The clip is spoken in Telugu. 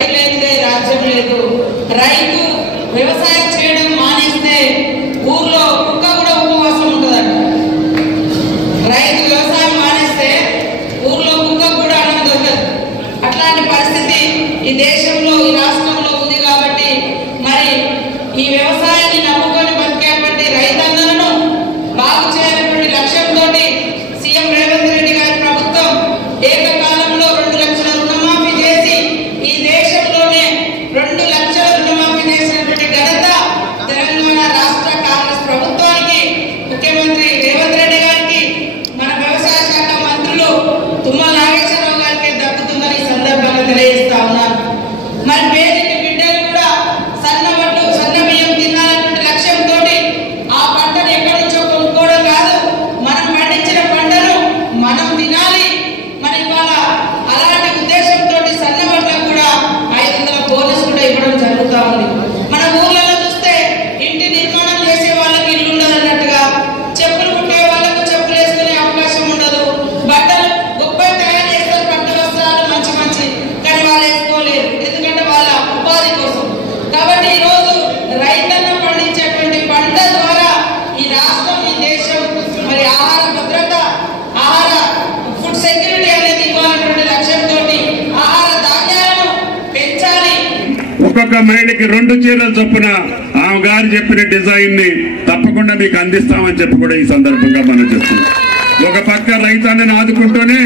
రాజ్యం లేదు. రైతు వ్యవసాయం చేయడం మానేస్తే ఊర్లో కుక్క కూడా ఉపవాసం ఉంటుందంట. రైతు వ్యవసాయం మానేస్తే ఊర్లో కుక్క కూడా అన్నం దొరకదు. అట్లాంటి పరిస్థితి ఈ దేశంలో ఈ రాష్ట్రంలో ఉంది. కాబట్టి మరి ఈ వ్యవసాయాన్ని నమ్ముకొని బతికేటువంటి రైతన్నలను బాగు చేయాలనేటువంటి లక్ష్యంతో సీఎం రేవంత్ రెడ్డి గారి ప్రభుత్వం ఏకకాలంలో 2 లక్షల రుణమాఫీ చేసి ఈ దేశంలోనే 2 లక్షల రుణమాఫీ చేసినటువంటి ఘనత తెలంగాణ రాష్ట్ర కాంగ్రెస్ ప్రభుత్వానికి, ముఖ్యమంత్రి రేవంత్ రెడ్డి గారికి, మన వ్యవసాయ శాఖ మంత్రులు తుమ్మల నాగేశ్వరరావు గారికి దక్కుతుందని సందర్భంగా తెలియజేస్తా ఉన్నాను. మరి పేదకి బిడ్డలు కూడా సన్న బియ్యం తినాలనే లక్ష్యంతో ఆ పంటను ఎక్కడి నుంచో కొనుక్కోవడం కాదు, మనం పండించిన పంటను మనం తినాలి. మరి ఇవాళ అలాంటి ఉద్దేశంతో సన్న వడ్లకు కూడా 500 బోనస్ కూడా ఇవ్వడం జరుగుతూ ఉంది. మన ఊర్లలో చూస్తే ఇంటి నిర్మాణం చేసే వాళ్ళకి ఇల్లు ఉండదు అన్నట్టుగా, చెప్పులు కుట్టే వాళ్ళకు చెప్పులు వేసుకునే అవకాశం ఉండదు, బట్టలు గొప్ప తయారు చేస్తారు, పట్టు వస్త్రాలు మంచి కానీ వాళ్ళు వేసుకోలేరు, ఎందుకంటే వాళ్ళ ఉపాధి కోసం. కాబట్టి ఈరోజు రైతన్న పండించేటువంటి పంట ద్వారా ఈ రాష్ట్రం, ఈ దేశం మరి ఆహార భద్రత, ఆహార ఫుడ్ సెక్యూరిటీ అనేది ఇవ్వాలనేటువంటి లక్ష్యంతో ఆహార ధాన్యాలను పెంచాలి. ఒక్కొక్క మహిళకి 2 చీరలు చొప్పున ఆమె గారు చెప్పిన డిజైన్ ని తప్పకుండా మీకు అందిస్తామని చెప్పి కూడా ఈ సందర్భంగా మనం చెప్తున్నాం. ఒక పక్క రైతాన్ని ఆదుకుంటూనే